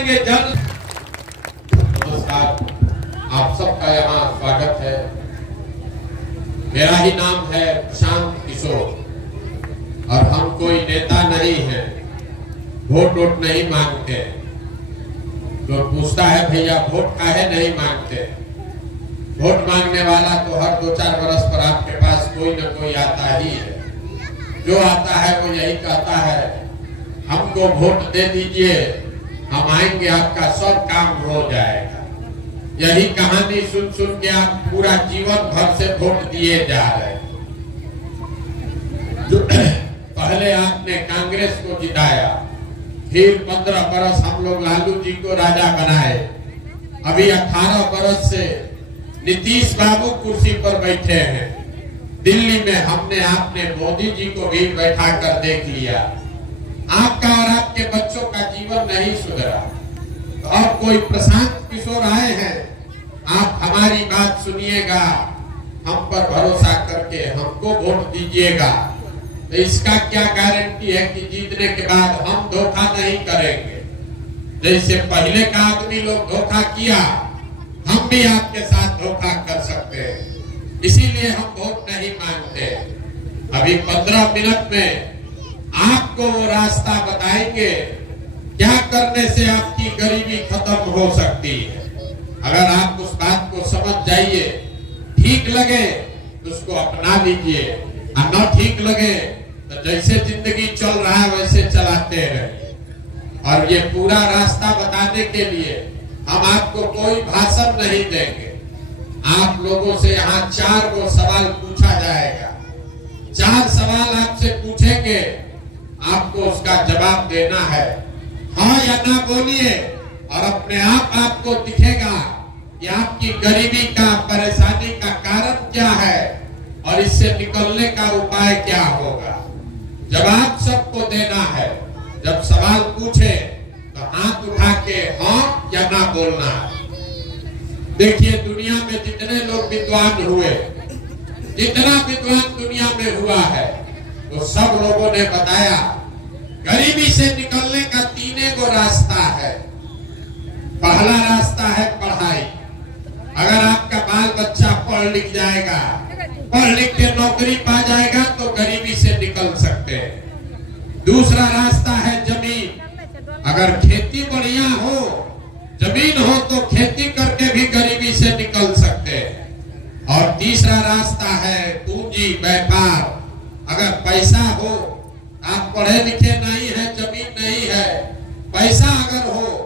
बनाएंगे जल। नमस्कार, आप सबका यहाँ स्वागत है। मेरा ही नाम है प्रशांत किशोर और हम कोई नेता नहीं है, वोट वोट नहीं मांगते। तो पूछता है भैया वोट काहे नहीं मांगते? वोट मांगने वाला तो हर 2-4 वर्ष पर आपके पास कोई न कोई आता ही है। जो आता है वो यही कहता है हमको वोट दे दीजिए, हम आएंगे, आपका सब काम हो जाएगा। यही कहानी सुन सुन के आप पूरा जीवन भर से वोट दिए जा रहे हैं। पहले आपने कांग्रेस को जिताया, फिर 15 बरस हम लोग लालू जी को राजा बनाए, अभी 18 बरस से नीतीश बाबू कुर्सी पर बैठे हैं। दिल्ली में हमने आपने मोदी जी को भी बैठा कर देख लिया। आपका और आपके बच्चों का जीवन नहीं सुधरा। तो अब कोई प्रशांत किशोर आए हैं, आप हमारी बात सुनिएगा, हम पर भरोसा करके हमको वोट दीजिएगा। तो इसका क्या गारंटी है कि जीतने के बाद हम धोखा नहीं करेंगे? जैसे पहले का आदमी लोग धोखा किया, हम भी आपके साथ धोखा कर सकते हैं। इसीलिए हम वोट नहीं मांगते। अभी 15 मिनट में आपको वो रास्ता बताएंगे क्या करने से आपकी गरीबी खत्म हो सकती है। अगर आप उस बात को समझ जाइए, ठीक लगे तो उसको अपना लीजिए, और न ठीक लगे तो जैसे जिंदगी चल रहा है वैसे चलाते रहिए। और ये पूरा रास्ता बताने के लिए हम आपको कोई भाषण नहीं देंगे। आप लोगों से यहाँ 4 गो सवाल पूछा जाएगा। 4 सवाल आपसे पूछेंगे, आपको उसका जवाब देना है, हाँ या ना बोलिए, और अपने आप आपको दिखेगा कि आपकी गरीबी का, परेशानी का कारण क्या है और इससे निकलने का उपाय क्या होगा। जवाब सबको देना है। जब सवाल पूछे तो हाथ उठा के हाँ या ना बोलना है। देखिए, दुनिया में जितने लोग विद्वान हुए, जितना विद्वान दुनिया में हुआ है, वो सब लोगों ने बताया गरीबी से निकलने का 3 गो रास्ता है। पहला रास्ता है पढ़ाई। अगर आपका बाल बच्चा पढ़ लिख जाएगा, पढ़ लिख के नौकरी पा जाएगा तो गरीबी से निकल सकते हैं। दूसरा रास्ता है जमीन। अगर खेती बढ़िया हो, जमीन हो, तो खेती करके भी गरीबी से निकल सकते हैं। और तीसरा रास्ता है पूंजी, व्यापार। अगर पैसा हो, आप पढ़े लिखे नहीं है, जमीन नहीं है, पैसा अगर हो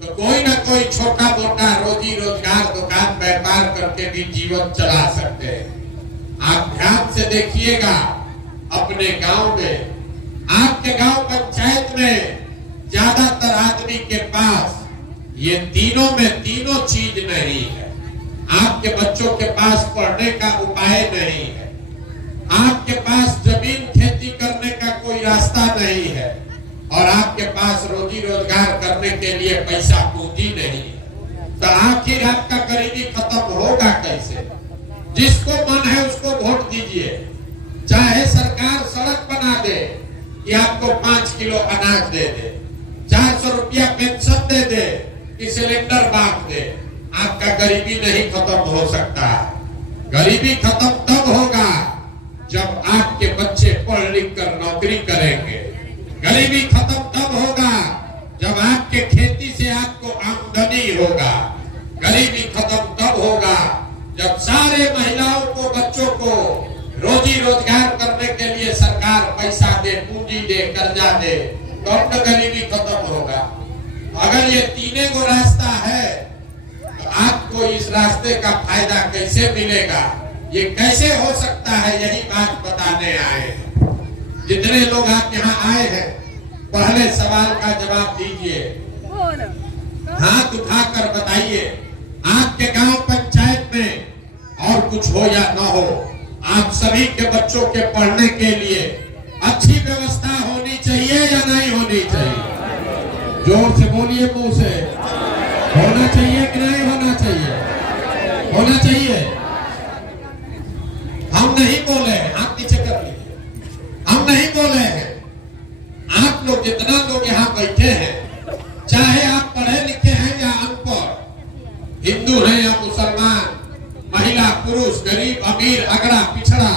तो कोई ना कोई छोटा मोटा रोजी रोजगार, दुकान व्यापार करके भी जीवन चला सकते हैं। आप ध्यान से देखिएगा, अपने गांव में, आपके गांव पंचायत में ज्यादातर आदमी के पास ये तीनों में तीनों चीज नहीं है। आपके बच्चों के पास पढ़ने का उपाय नहीं है, आपके पास जमीन खेती करने का कोई रास्ता नहीं है, और आपके पास रोजी रोजगार करने के लिए पैसा पूंजी नहीं है। तो आखिर आपका गरीबी खत्म होगा कैसे? जिसको मन है उसको वोट दीजिए। चाहे सरकार सड़क बना दे कि आपको 5 किलो अनाज दे दे, 400 रुपया पेंशन दे दे कि सिलेंडर बांट दे, आपका गरीबी नहीं खत्म हो सकता। गरीबी खत्म तब होगा जब आपके बच्चे पढ़ लिख कर नौकरी करेंगे। गरीबी खत्म तब होगा जब आपके खेती से आपको आमदनी होगा। गरीबी खत्म तब होगा जब सारे महिलाओं को, बच्चों को रोजी रोजगार करने के लिए सरकार पैसा दे, पूंजी दे, कर्जा दे, तो गरीबी खत्म होगा। अगर ये 3 गो रास्ता है तो आपको इस रास्ते का फायदा कैसे मिलेगा, ये कैसे हो सकता है, यही बात बताने आए हैं। जितने लोग आप यहाँ आए हैं, पहले सवाल का जवाब दीजिए, हाथ उठाकर बताइए, आपके गांव पंचायत में और कुछ हो या न हो, आप सभी के बच्चों के पढ़ने के लिए अच्छी व्यवस्था होनी चाहिए या नहीं होनी चाहिए? जोर से बोलिए, मुंह से। होना चाहिए कि नहीं होना चाहिए? होना चाहिए। हम नहीं बोले हैं, आप नीचे कर लीजिए, हम नहीं बोले हैं। आप लोग, जितना लोग यहाँ बैठे हैं, चाहे आप पढ़े हिंदू है या मुसलमान, महिला पुरुष, गरीब अमीर, अगड़ा पिछड़ा,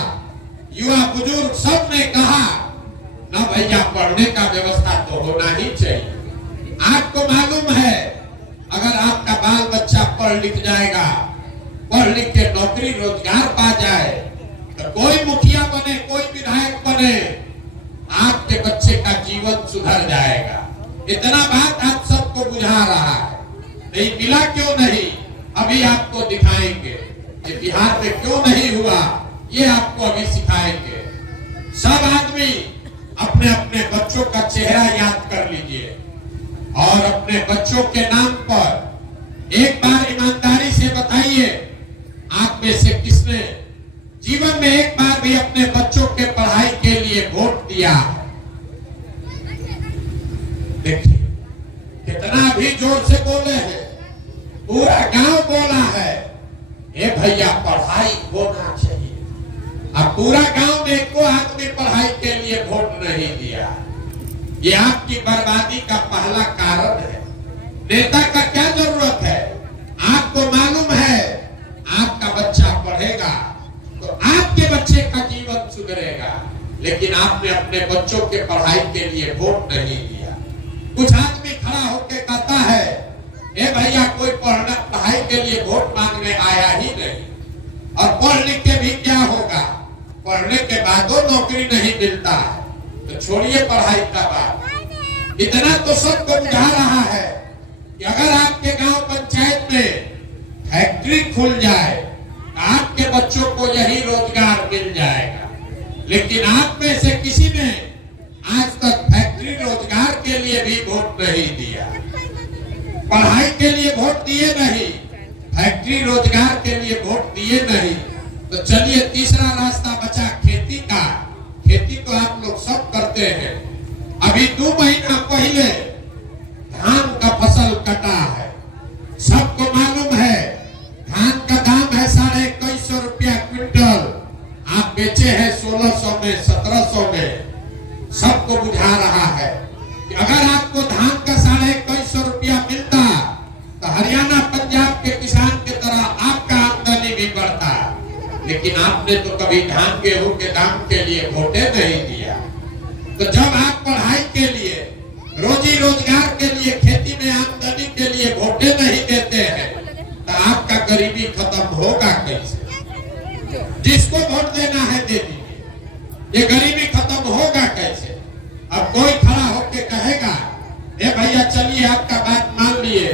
युवा बुजुर्ग, सब ने कहा ना भैया पढ़ने का व्यवस्था तो होना ही चाहिए। आपको मालूम है अगर आपका बाल बच्चा पढ़ लिख जाएगा, पढ़ लिख के नौकरी रोजगार पा जाए, तो कोई मुखिया बने, कोई विधायक बने, आपके बच्चे का जीवन सुधर जाएगा। इतना बात आप सबको बुझा रहा है। नहीं मिला क्यों नहीं, अभी आपको दिखाएंगे। ये बिहार में क्यों नहीं हुआ, ये आपको अभी सिखाएंगे। सब आदमी अपने अपने बच्चों का चेहरा याद कर लीजिए और अपने बच्चों के नाम पर एक बार ईमानदारी से बताइए, आप में से किसने जीवन में एक बार भी अपने बच्चों के पढ़ाई के लिए वोट दिया है? देखिए कितना भी जोर से बोले हैं, पूरा गांव बोला है ए भैया पढ़ाई होना चाहिए। अब पूरा गांव में एको आदमी पढ़ाई के लिए वोट नहीं दिया। ये आपकी बर्बादी का पहला कारण है। नेता का क्या जरूरत है? आपको मालूम है आपका बच्चा पढ़ेगा तो आपके बच्चे का जीवन सुधरेगा, लेकिन आपने अपने बच्चों के पढ़ाई के लिए वोट नहीं दिया। कुछ आदमी खड़ा होकर कहता है ए भैया कोई पढ़ाई के लिए वोट मांगने आया ही नहीं, और पढ़ लिख के भी क्या होगा, पढ़ने के बाद नौकरी नहीं मिलता है, तो छोड़िए पढ़ाई का बात। इतना तो सबको बुझा रहा है कि अगर आपके गांव पंचायत में फैक्ट्री खुल जाए तो आपके बच्चों को यही रोजगार मिल जाएगा, लेकिन आप में से किसी ने आज तक फैक्ट्री रोजगार के लिए भी वोट नहीं दिया, पढ़ाई के लिए वोट दिए नहीं, फैक्ट्री रोजगार के लिए वोट दिए नहीं। तो चलिए तीसरा रास्ता बचा खेती का। खेती तो आप लोग सब करते हैं। अभी 2 महीना पहले धान का फसल कटा है, सबको मालूम है धान का दाम है 2150 रुपया क्विंटल, आप बेचे हैं 1600 में, 1700 में। सबको बुझा रहा है कि अगर आपको धान का 2150 रुपया मिलता तो हरियाणा पंजाब के किसान की तरह आपका आमदनी भी बढ़ता, लेकिन आपने तो कभी धान गेहूं के दाम के लिए वोटे नहीं दिया। तो जब आप पढ़ाई के लिए, रोजी रोजगार के लिए, खेती में आमदनी के लिए वोटे नहीं देते हैं तो आपका गरीबी खत्म होगा कैसे? जिसको वोट देना है दे दीजिए, ये गरीबी खत्म होगा कैसे? अब कोई खड़ा होके कहेगा ए भैया चलिए आपका बात मान लिए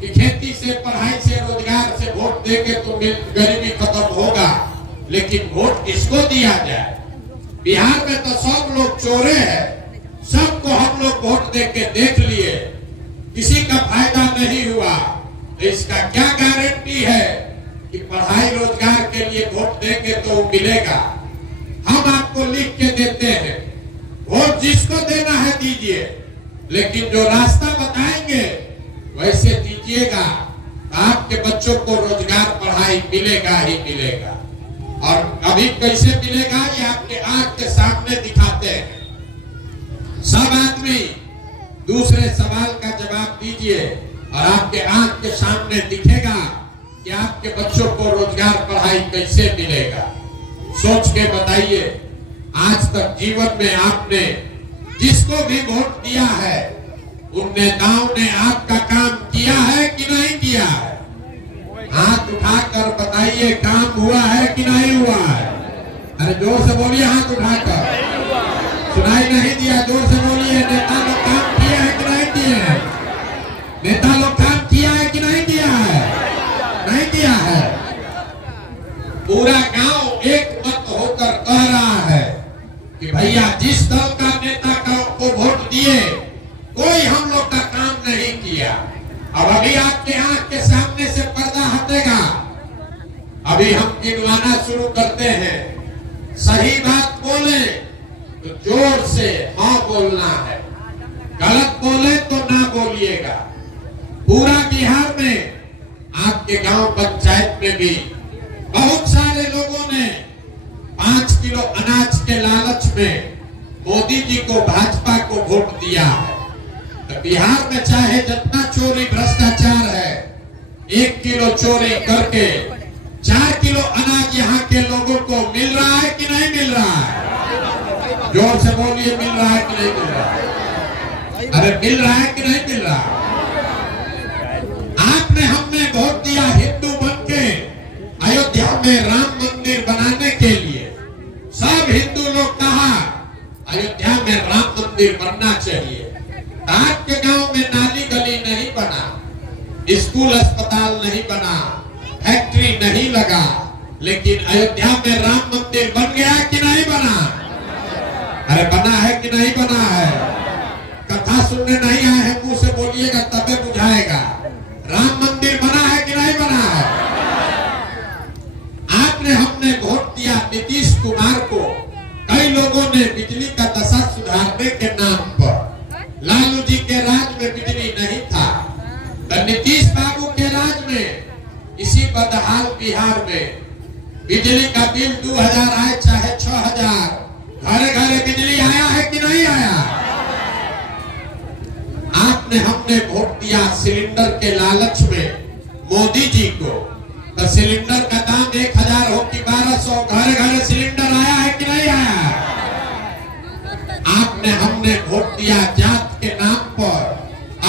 कि खेती से, पढ़ाई से, रोजगार से वोट देके तो गरीबी खत्म होगा, लेकिन वोट किसको दिया जाए? बिहार में तो सब लोग चोरे हैं, सबको हम लोग वोट देके देख लिए, किसी का फायदा नहीं हुआ। तो इसका क्या गारंटी है कि पढ़ाई रोजगार के लिए वोट देंगे तो मिलेगा? हम आपको लिख के देते हैं, वोट जिसको देना है दीजिए, लेकिन जो रास्ता बताएंगे वैसे दीजिएगा, आपके बच्चों को रोजगार, पढ़ाई मिलेगा ही मिलेगा। और अभी कैसे मिलेगा ये आपके आंख के सामने दिखाते हैं। सब आदमी दूसरे सवाल का जवाब दीजिए और आपके आंख के सामने दिखेगा कि आपके बच्चों को रोजगार, पढ़ाई कैसे मिलेगा। सोच के बताइए, आज तक जीवन में आपने जिसको भी वोट दिया है उन नेताओं ने आपका काम किया है कि नहीं किया है? हाथ उठाकर बताइए, काम हुआ है कि नहीं हुआ है? अरे जोर से बोलिए, हाथ उठाकर। सुनाई नहीं दिया, जोर से बोलिए। नेता लोग काम किया है कि नहीं किए हैं? नेता लोग काम किया है कि नहीं किया है? नहीं किया है। पूरा गांव एक मत होकर कह रहा है कि भैया जिस दल का नेता को वोट दिए कोई हम लोग का काम नहीं किया। अब अभी आपके आंख के सामने से पर्दा हटेगा, अभी हम गिनवाना शुरू करते हैं। सही बात बोले तो जोर से हाँ बोलना है, गलत बोले तो ना बोलिएगा। पूरा बिहार में आपके गांव पंचायत में भी बहुत सारे लोगों ने 5 किलो अनाज के लालच में मोदी जी को, भाजपा को वोट दिया है। तो बिहार में चाहे जितना चोरी भ्रष्टाचार है, 1 किलो चोरी करके 4 किलो अनाज यहाँ के लोगों को मिल रहा है कि नहीं मिल रहा है? जोर से बोलिए, मिल रहा है कि नहीं मिल रहा है? अरे मिल रहा है कि नहीं मिल रहा? आपने हमने वोट दिया हिंदू बन के अयोध्या में राम मंदिर बनाने के लिए। सब हिंदू लोग कहा अयोध्या में राम मंदिर बनना चाहिए। आपके गांव में नाली गली नहीं बना, स्कूल अस्पताल नहीं बना, फैक्ट्री नहीं लगा, लेकिन अयोध्या में राम मंदिर बन गया कि नहीं बना? अरे बना है कि नहीं बना है? कथा सुनने नहीं आए हैं, मुंह से बोलिएगा तबे बुझाएगा। राम मंदिर बना है कि नहीं बना है? आपने हमने वोट दिया नीतीश कुमार को। कई लोगों ने बिजली का दशा सुधारने के नाम पर, लालू जी के राज में बिजली नहीं था, तो नीतीश बाबू के राज में इसी बदहाल बिहार में बिजली का बिल 2000 आए चाहे 6000, घरे घरे बिजली आया है कि नहीं आया? आपने हमने वोट दिया सिलेंडर के लालच में मोदी जी को, तो सिलेंडर का दाम 1000 हो कि 1200, घरे घरे सिलेंडर आया है कि नहीं आया? आपने हमने वोट दिया जात के नाम पर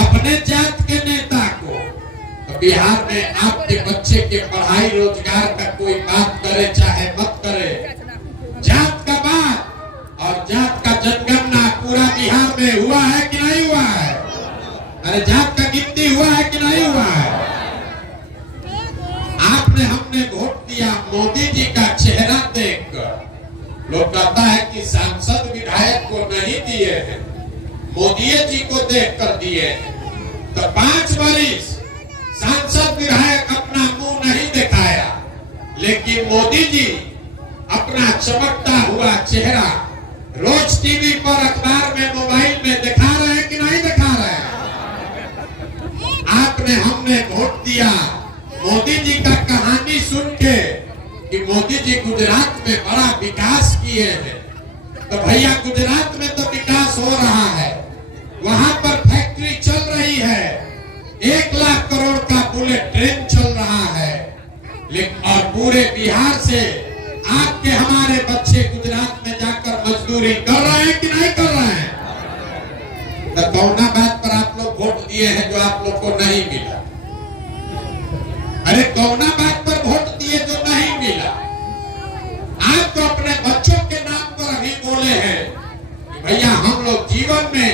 अपने जात के नेता को, तो बिहार में आपके बच्चे के पढ़ाई रोजगार का कोई बात करे चाहे मत करे, जात का बात और जात का जनगणना पूरा बिहार में हुआ है कि नहीं हुआ है? अरे जात का गिनती हुआ है कि नहीं हुआ है? आपने हमने वोट दिया मोदी जी का चेहरा देखकर। लोग कहता है कि सांसद विधायक को नहीं दिए हैं, मोदी जी को देखकर दिए हैं। तो 5 वर्ष सांसद विधायक अपना मुंह नहीं दिखाया, लेकिन मोदी जी अपना चमकता हुआ चेहरा रोज टीवी पर, अखबार में, मोबाइल में दिखा रहे हैं कि नहीं दिखा रहे हैं? आपने हमने वोट दिया मोदी जी का कहानी सुन के कि मोदी जी गुजरात में बड़ा विकास किए हैं। तो भैया गुजरात में तो विकास हो रहा है, वहां पर फैक्ट्री चल रही है, 1 लाख करोड़ का बुलेट ट्रेन चल रहा है, लेकिन और पूरे बिहार से आपके हमारे बच्चे गुजरात में जाकर मजदूरी कर रहे हैं कि नहीं कर रहे हैं? तो कौना बात पर आप लोग वोट दिए हैं जो आप लोग को नहीं मिला? अरे कौना बात पर वोट दिए जो नहीं मिला? आप तो अपने बच्चों के नाम पर अभी बोले हैं कि भैया हम लोग जीवन में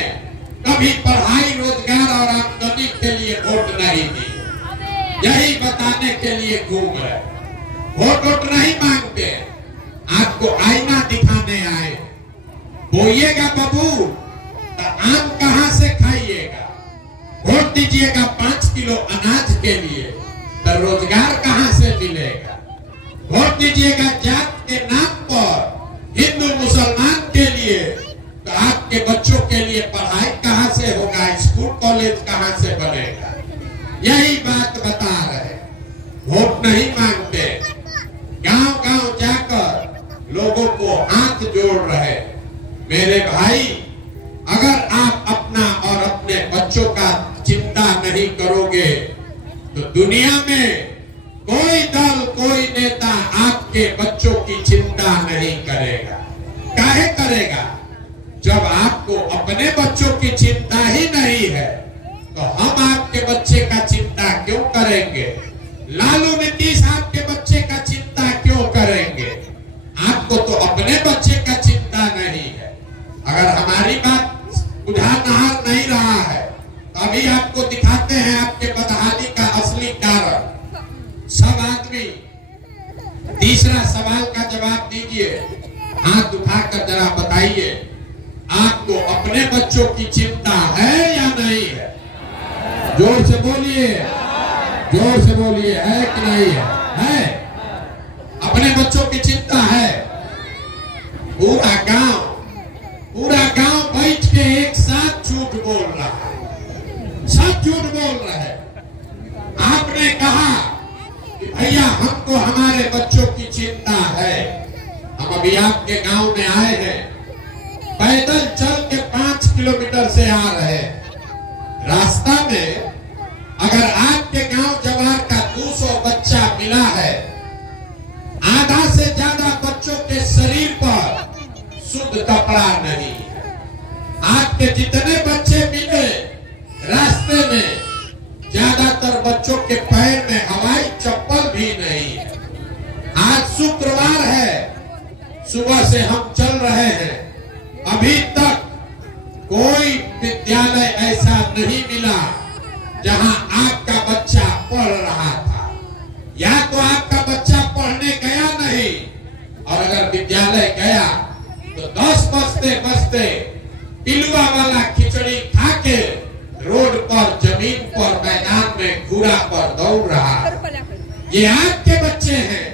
कभी पढ़ाई, रोजगार और आमदनी के लिए वोट नहीं दिए, यही बताने के लिए घूम रहे। वोट नहीं मांगते, आपको आईना दिखाने आए। बोइएगा बाबू तो आम कहां से खाइएगा? वोट दीजिएगा 5 किलो अनाज के लिए, तो रोजगार कहां से मिलेगा? वोट दीजिएगा जात के नाम पर हिंदू मुसलमान के लिए, तो आपके बच्चों के लिए पढ़ाई कहां से होगा? स्कूल कॉलेज कहां से बनेगा? यही बात बता रहे। वोट नहीं मांगते, गांव गांव जाकर लोगों को हाथ जोड़ रहे। मेरे भाई, अगर आप अपना और अपने बच्चों का चिंता नहीं करोगे तो दुनिया में कोई दल, कोई नेता आपके बच्चों की चिंता नहीं करेगा। काहे करेगा? जब आपको अपने बच्चों की चिंता ही नहीं है तो हम आपके बच्चे का चिंता क्यों करेंगे? लालू नीतीश आपके बच्चे का चिंता क्यों करेंगे? आपको तो अपने बच्चे का चिंता नहीं है। अगर हमारी बात बुझा नहीं रहा है तो अभी आपको दिखाते हैं आपके बदहाली का असली कारण। सब आदमी तीसरा सवाल का जवाब दीजिए, हाथ उठाकर जरा बताइए, आपको अपने बच्चों की चिंता है या नहीं है? जोर से बोलिए, जोर से बोलिए, है कि नहीं है? है। अपने बच्चों की चिंता है। पूरा गांव बैठ के एक साथ झूठ बोल रहा है, सब झूठ बोल रहे हैं। आपने कहा कि भैया हमको हमारे बच्चों की चिंता है। हम अभी आपके गांव में आए हैं, पैदल चल के 5 किलोमीटर से आ रहे हैं। रास्ता में अगर आपके गांव जवार का मिला है। आधा से ज्यादा बच्चों के शरीर पर शुद्ध कपड़ा नहीं है। आपके जितने बच्चे मिले रास्ते में, ज्यादातर बच्चों के पैर में हवाई चप्पल भी नहीं है। आज शुक्रवार है, सुबह से हम चल रहे हैं, अभी तक कोई विद्यालय ऐसा नहीं मिला जहां आपका बच्चा पढ़ रहा था। या तो आपका बच्चा पढ़ने गया नहीं, और अगर विद्यालय गया तो 10 बजते बजते पिलुआ वाला खिचड़ी खा के रोड पर, जमीन पर, मैदान में घूरा पर दौड़ रहा। ये आपके बच्चे हैं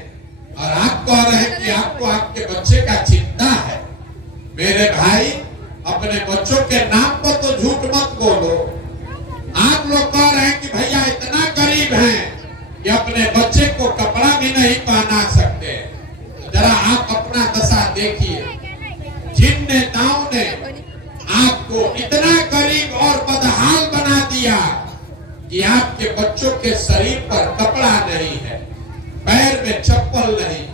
और आप कह रहे हैं कि आपको आपके बच्चे का चिंता है। मेरे भाई, अपने बच्चों के नाम पर तो झूठ मत बोलो। आप लोग कह रहे हैं कि भैया इतना गरीब हैं कि अपने बच्चे को कपड़ा भी नहीं पहना सकते। जरा आप अपना दशा देखिए। जिन नेताओं ने आपको इतना गरीब और बदहाल बना दिया कि आपके बच्चों के शरीर पर कपड़ा नहीं है, पैर में चप्पल नहीं,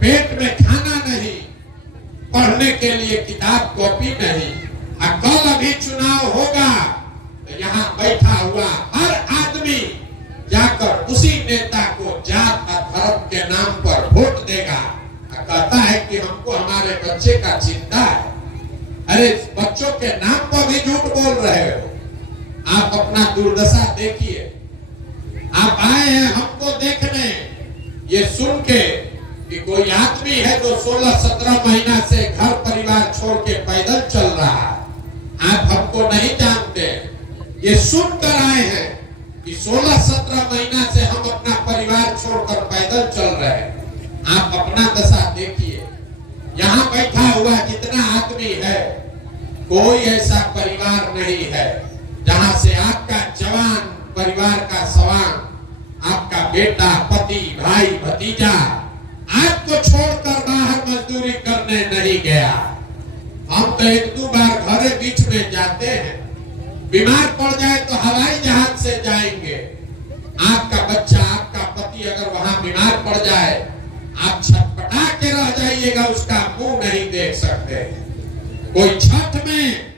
पेट में खाना नहीं, पढ़ने के लिए किताब कॉपी नहीं। कल अभी चुनाव होगा तो यहाँ बैठा हुआ हर आदमी जाकर उसी नेता को जात और धर्म के नाम पर वोट देगा, कहता है कि हमको हमारे बच्चे का चिंता है। अरे बच्चों के नाम पर भी झूठ बोल रहे हो। आप अपना दुर्दशा देखिए। आप आए हैं हमको देखने, ये सुन के कि कोई आदमी है जो 16-17 महीना से घर परिवार छोड़ के पैदल चल रहा है। आप हमको नहीं जानते, ये सुनकर आए हैं कि 16-17 महीना से हम अपना परिवार छोड़कर पैदल चल रहे हैं। आप अपना दशा देखिए। यहाँ बैठा हुआ जितना आदमी है, कोई ऐसा परिवार नहीं है जहाँ से आपका जवान परिवार का सवाल, आपका बेटा, पति, भाई, भतीजा आपको छोड़कर बाहर मजदूरी करने नहीं गया। हम तो 1-2 बार घरे बीच में जाते हैं, बीमार पड़ जाए तो हवाई जहाज से जाएंगे। आपका बच्चा, आपका पति अगर वहां बीमार पड़ जाए, आप छटपटा के रह जाइएगा, उसका मुंह नहीं देख सकते। कोई छठ में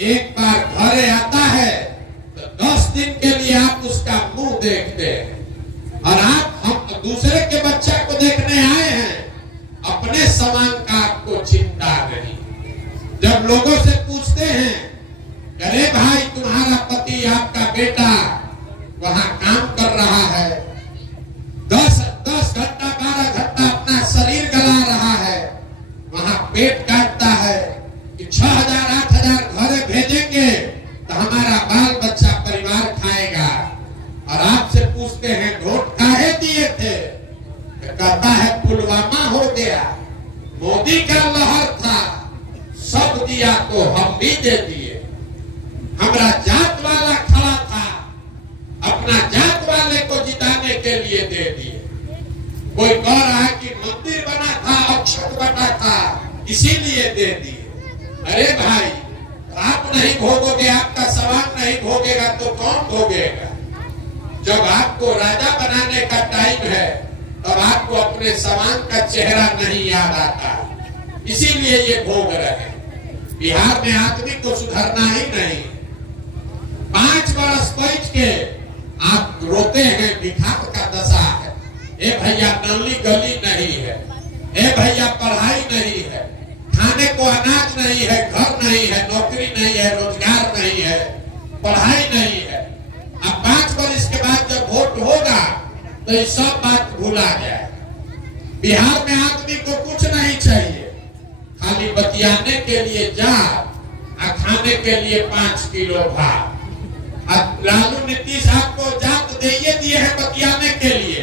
एक बार घरे आता है तो 10 दिन के लिए आप उसका मुंह देखते हैं। और हम दूसरे के बच्चा को देखने आए हैं, अपने समान का आपको चिंता नहीं। जब लोगों से पूछते हैं, अरे भाई तुम्हारा पति, आपका बेटा वहां काम कर रहा है, 10 घंटा 12 घंटा अपना शरीर गला रहा है, वहां पेट काटता है कि 6,000-8,000 घरे भेजेंगे तो हमारा बाल बच्चा परिवार खाएगा। और आपसे पूछते हैं वोट काहे दिए थे, तो कहता है पुलवामा हो गया, मोदी का लहर था, सब दिया तो हम भी दे दिए। हमारा जात वाला खड़ा था, अपना जात वाले को जिताने के लिए दे दिए। कोई कह रहा है कि मंदिर बना था और छत बना था इसीलिए दे दिए। अरे भाई, आप नहीं भोगोगे, आपका सवाल नहीं भोगेगा तो कौन भोगेगा? जब आपको राजा बनाने का टाइम है तब आपको अपने समान का चेहरा नहीं याद आता, इसीलिए ये भोग रहे हैं। बिहार में आदमी को सुधरना ही नहीं। 5 बरस बैठ के आप रोते हैं, भिखार का दशा है। ए भैया नली गली नहीं है, ए भैया पढ़ाई नहीं है, खाने को अनाज नहीं है, घर नहीं है, नौकरी नहीं है, रोजगार नहीं है, पढ़ाई नहीं है। अब 5 बरस के बाद जब वोट होगा तो ये सब बात भूला जाए। बिहार में आदमी को कुछ नहीं चाहिए, खाली बतियाने के लिए जा और खाने के लिए 5 किलो भात। लालू नीतीश आपको जात दिए हैं बतियाने के लिए,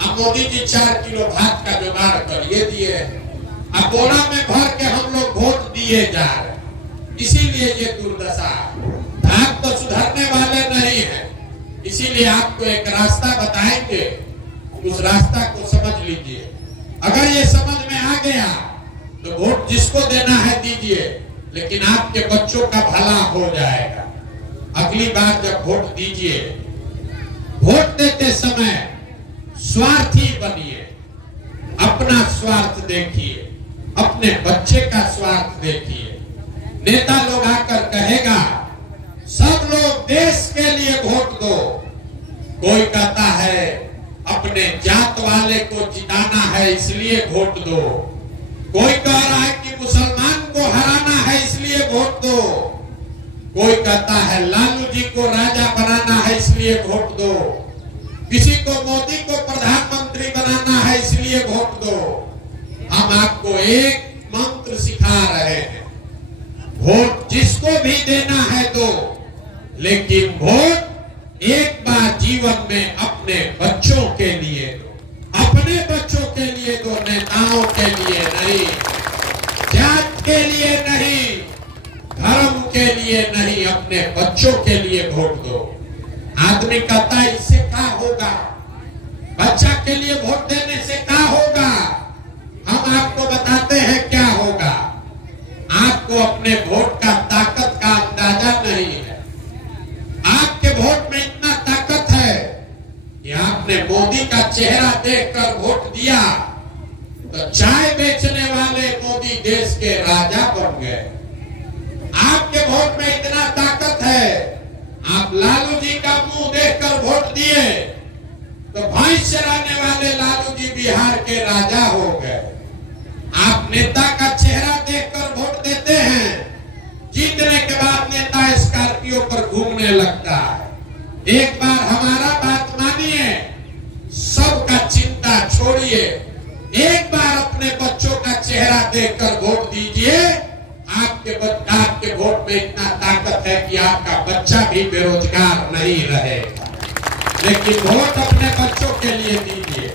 अब मोदी जी 4 किलो भात का जुगाड़ करिए दिए। अब बोरा में भर के हम लोग वोट दिए जा रहे, इसीलिए ये दुर्दशा। आप तो सुधरने वाले नहीं है, इसीलिए आपको एक रास्ता बताएंगे, उस रास्ता को समझ लीजिए। अगर ये समझ में आ गया तो वोट जिसको देना है दीजिए, लेकिन आपके बच्चों का भला हो जाएगा। अगली बार जब वोट दीजिए, वोट देते समय स्वार्थी बनिए, अपना स्वार्थ देखिए, अपने बच्चे का स्वार्थ देखिए। नेता लोग आकर कहेगा सब लोग देश के लिए वोट दो, कोई कहता है अपने जात वाले को जिताना है इसलिए वोट दो, कोई कह रहा है कि मुसलमान को हराना है इसलिए वोट दो, कोई कहता है लालू जी को राजा बनाना है इसलिए वोट दो, किसी को मोदी को प्रधानमंत्री बनाना है इसलिए वोट दो। हम आपको एक मंत्र सिखा रहे हैं, वोट जिसको भी देना है दो, लेकिन वोट एक बार जीवन में अपने बच्चों के लिए दो, अपने बच्चों के लिए दो, नेताओं के लिए नहीं, जात के लिए नहीं, धर्म के लिए नहीं, अपने बच्चों के लिए वोट दो। आदमी कहता है इससे क्या होगा, बच्चा के लिए वोट देने से क्या होगा? हम आपको बताते हैं क्या होगा। आपको अपने वोट का ताकत का अंदाजा नहीं है। आपके वोट में इतना ताकत है कि आपने मोदी का चेहरा देखकर वोट दिया तो चाय बेचने वाले मोदी देश के राजा बन गए। आपके वोट में इतना ताकत है, आप लालू जी का मुंह देखकर वोट दिए तो भैंस चराने वाले लालू जी बिहार के राजा हो गए। आप नेता का चेहरा देखकर वोट देते हैं, जीतने के बाद नेता स्कॉर्पियो पर घूमने लगता है। एक बार हमारा बात मानिए, सबका चिंता छोड़िए, एक बार अपने बच्चों का चेहरा देखकर वोट दीजिए। आपके वोट में इतना ताकत है कि आपका बच्चा भी बेरोजगार नहीं रहेगा। लेकिन वोट अपने बच्चों के लिए दीजिए,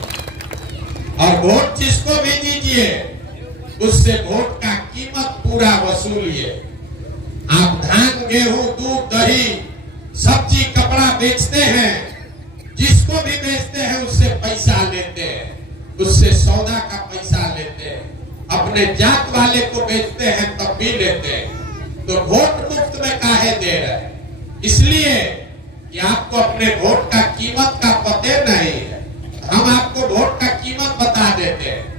और वोट जिसको भी दीजिए उससे वोट का कीमत पूरा वसूलिए। आप धान, गेहूं, दूध, दही, सब्जी, कपड़ा बेचते हैं, जिसको भी बेचते हैं उससे पैसा लेते हैं, उससे सौदा का पैसा लेते हैं। अपने जात वाले को बेचते हैं तब भी लेते हैं। तो वोट मुफ्त में काहे दे रहे हैं? इसलिए कि आपको अपने वोट का कीमत का पते नहीं है। हम आपको वोट का कीमत बता देते हैं।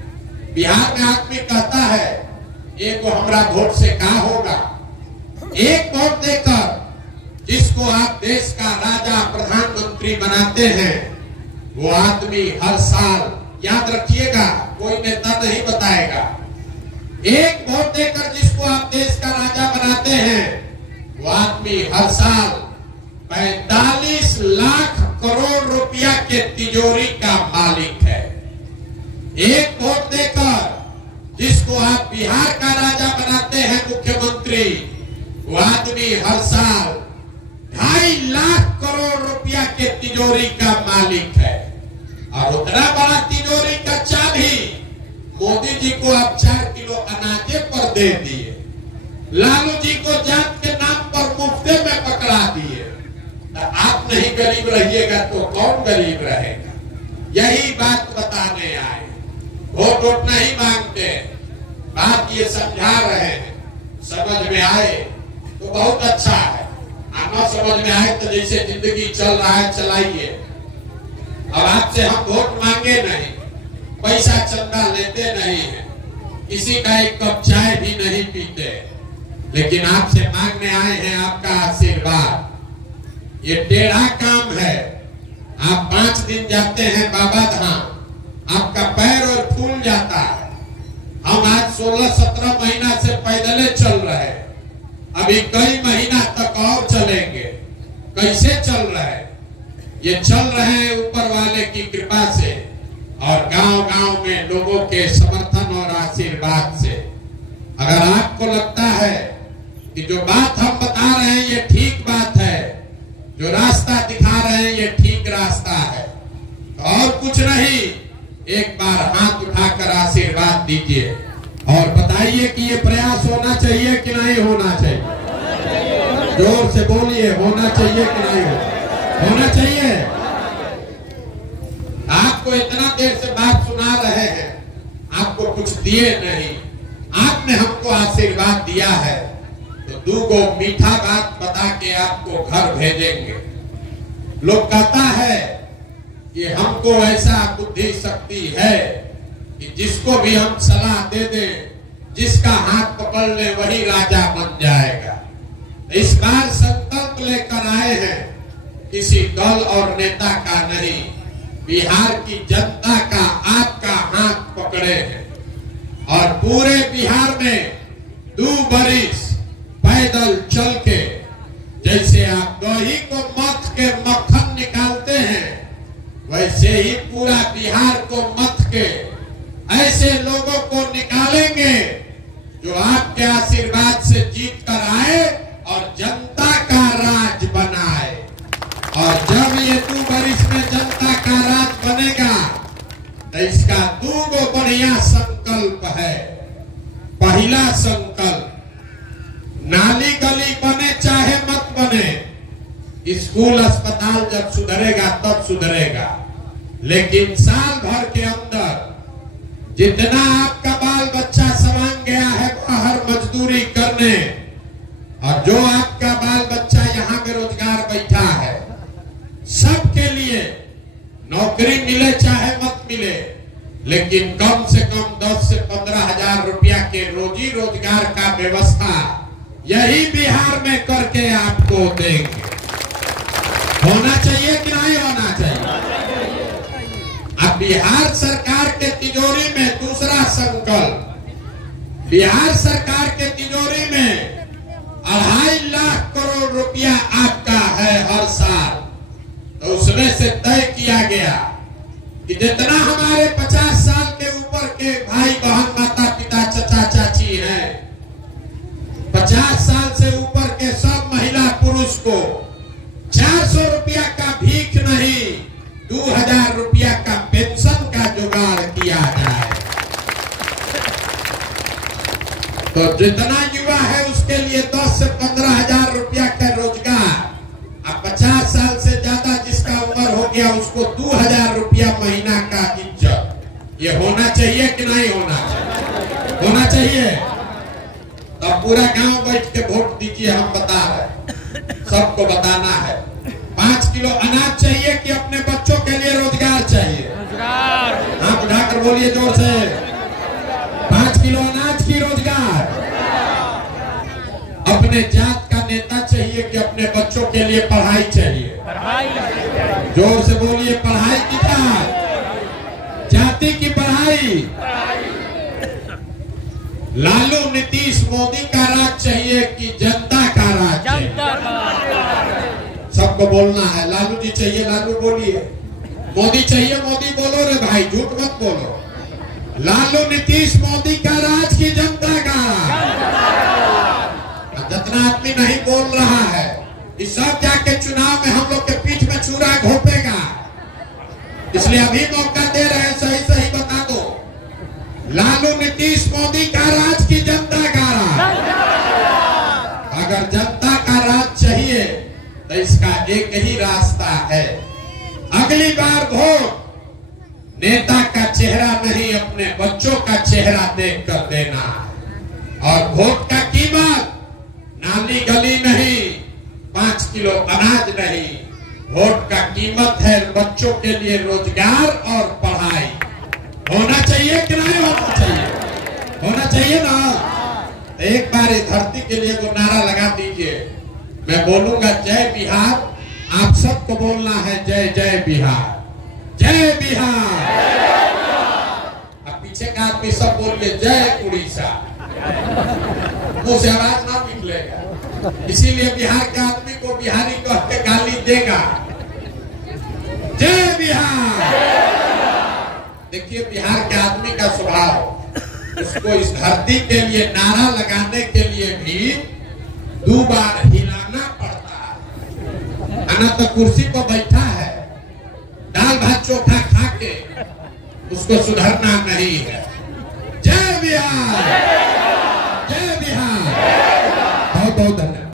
बिहार में आदमी कहता है एक हमारा वोट से क्या होगा। एक वोट देकर जिसको आप देश का राजा प्रधानमंत्री बनाते हैं, वो आदमी हर साल, याद रखिएगा, कोई नेता नहीं बताएगा, एक वोट देकर जिसको आप देश का राजा बनाते हैं, वो आदमी हर साल 45 लाख करोड़ रुपया के तिजोरी का मालिक है। एक वोट देकर जिसको आप बिहार का राजा बनाते हैं, मुख्यमंत्री, वो आदमी हर साल 2.5 लाख करोड़ रुपया के तिजोरी का मालिक है। और उतना बड़ा तिजोरी का चाबी मोदी जी को आप 4 किलो अनाजे पर दे दिए, लालू जी को जात के नाम पर मुफ्ते में पकड़ा दिए। तो आप नहीं गरीब रहिएगा तो कौन गरीब रहेगा? यही बात बताने आए। वोट नहीं मांगते, बात ये समझा रहे हैं। समझ में आए तो बहुत अच्छा है, न समझ में आए तो जैसे जिंदगी चल रहा है चलाइए। अब आपसे हम वोट मांगे नहीं, पैसा चंदा लेते नहीं है, किसी का एक कप चाय भी नहीं पीते, लेकिन आपसे मांगने आए हैं आपका आशीर्वाद। ये टेढ़ा काम है। आप 5 दिन जाते हैं बाबा धाम, आपका पैर और फूल जाता है। हम आज 16-17 महीना से पैदले चल रहे हैं, अभी कई महीना तक और चलेंगे। कैसे चल रहे हैं? ये चल रहे हैं ऊपर वाले की कृपा से और गांव-गांव में लोगों के समर्थन और आशीर्वाद से। अगर आपको लगता है कि जो बात हम बता रहे हैं ये ठीक बात है, जो रास्ता दिखा रहे हैं ये ठीक रास्ता है, तो और कुछ नहीं, एक बार हाथ उठाकर आशीर्वाद दीजिए और बताइए कि ये प्रयास होना चाहिए कि नहीं होना चाहिए। जोर से बोलिए, होना चाहिए कि नहीं होना चाहिए। आपको इतना देर से बात सुना रहे हैं, आपको कुछ दिए नहीं, आपने हमको आशीर्वाद दिया है, तो 2 मीठा बात बता के आपको घर भेजेंगे। लोग कहता है कि हमको ऐसा बुद्धि शक्ति है कि जिसको भी हम सलाह दे दें, जिसका हाथ पकड़ ले वही राजा बन जाएगा। इस बार संकल्प लेकर आए हैं, किसी दल और नेता का नहीं, बिहार की जनता का आपका हाथ पकड़े हैं और पूरे बिहार में 2 बरिस पैदल चल के, जैसे आप दही को मथ के मक्खन निकालते हैं, वैसे ही पूरा बिहार को मथ के ऐसे लोगों को निकालेंगे जो आपके आशीर्वाद से जीत कर आए और जनता का राज बनाए। और जब ये 2 बरिस में जनता का राज बनेगा तो इसका 2 बढ़िया संकल्प है। पहला संकल्प, नाली गली बने चाहे मत बने, स्कूल अस्पताल जब सुधरेगा तब सुधरेगा, लेकिन साल भर के अंदर जितना आपका बाल बच्चा सवांग गया है बाहर मजदूरी करने, और जो आपका बाल बच्चा यहाँ बेरोजगार बैठा है, सबके लिए नौकरी मिले चाहे मत मिले, लेकिन कम से कम 10 से 15 हजार रुपया के रोजी रोजगार का व्यवस्था यही बिहार में करके आपको देंगे। होना चाहिए कि नहीं होना चाहिए? अब बिहार सरकार के तिजोरी में दूसरा संकल्प, बिहार सरकार के तिजोरी में 2.5 लाख करोड़ रुपया आपका है हर साल। तो उसमें से तय किया गया कि जितना हमारे 50 साल के ऊपर के भाई बहन माता पिता चचा चाची हैं, 50 साल से ऊपर के सब महिला पुरुष को 400 रुपया का भीख नहीं, 2000 रुपया का पेंशन का जुगाड़ किया जाए। तो जितना युवा है उसके लिए 10 से 15 हजार रुपया का रोजगार। अब 50 साल से ज्यादा जिसका उम्र हो गया उसको 2000 रुपया महीना का इज्जत। ये होना चाहिए कि नहीं होना चाहिए? होना चाहिए। तब पूरा गांव बैठ के वोट दीजिए, हम बता रहे, सबको बताना है। 5 किलो अनाज चाहिए कि अपने बच्चों के लिए रोजगार चाहिए? रोजगार। हाँ, उठाकर बोलिए जोर से। 5 किलो अनाज की रोजगार। अपने जात का नेता चाहिए कि अपने बच्चों के लिए पढ़ाई चाहिए? पढ़ाई। जोर से बोलिए, पढ़ाई की जात, जाति की पढ़ाई। लालू नीतीश मोदी का राज चाहिए कि जनता का राज चाहिए? सबको बोलना है। लालू जी चाहिए, लालू बोलिए। मोदी चाहिए, मोदी बोलो रे भाई, झूठ मत बोलो। लालू नीतीश मोदी का राज की जनता का राज? जितना आदमी नहीं बोल रहा है, इस सब जाके चुनाव में हम लोग के पीठ में चूरा घोपेगा, इसलिए अभी मौका दे रहे हैं, सही सही बता दो। लालू नीतीश मोदी का राज की जनता का राज? अगर जनता का राज चाहिए तो इसका एक ही रास्ता है, अगली बार वोट नेता का चेहरा नहीं अपने बच्चों का चेहरा देख कर देना है। और वोट का कीमत नाली गली नहीं, 5 किलो अनाज नहीं, वोट का कीमत है बच्चों के लिए रोजगार और पढ़ाई। होना चाहिए कि नहीं होना चाहिए? होना चाहिए ना। एक बार इस धरती के लिए वो नारा लगा दीजिए। मैं बोलूंगा जय बिहार, आप सबको बोलना है जय जय बिहार, जय बिहार। अब पीछे का आदमी सब बोलिए जय उड़ीसा, मुंह से आवाज ना निकलेगा, इसीलिए बिहार के आदमी को बिहारी कह के गाली देगा। जय बिहार। देखिए बिहार के आदमी का स्वभाव, उसको इस धरती के लिए नारा लगाने के लिए भी 2 बार हिलाना पड़ता है। अन्ना तो कुर्सी पर बैठा है, दाल भात चोखा खा के उसको सुधरना नहीं है। जय बिहार, जय बिहार। बहुत बहुत धन्यवाद।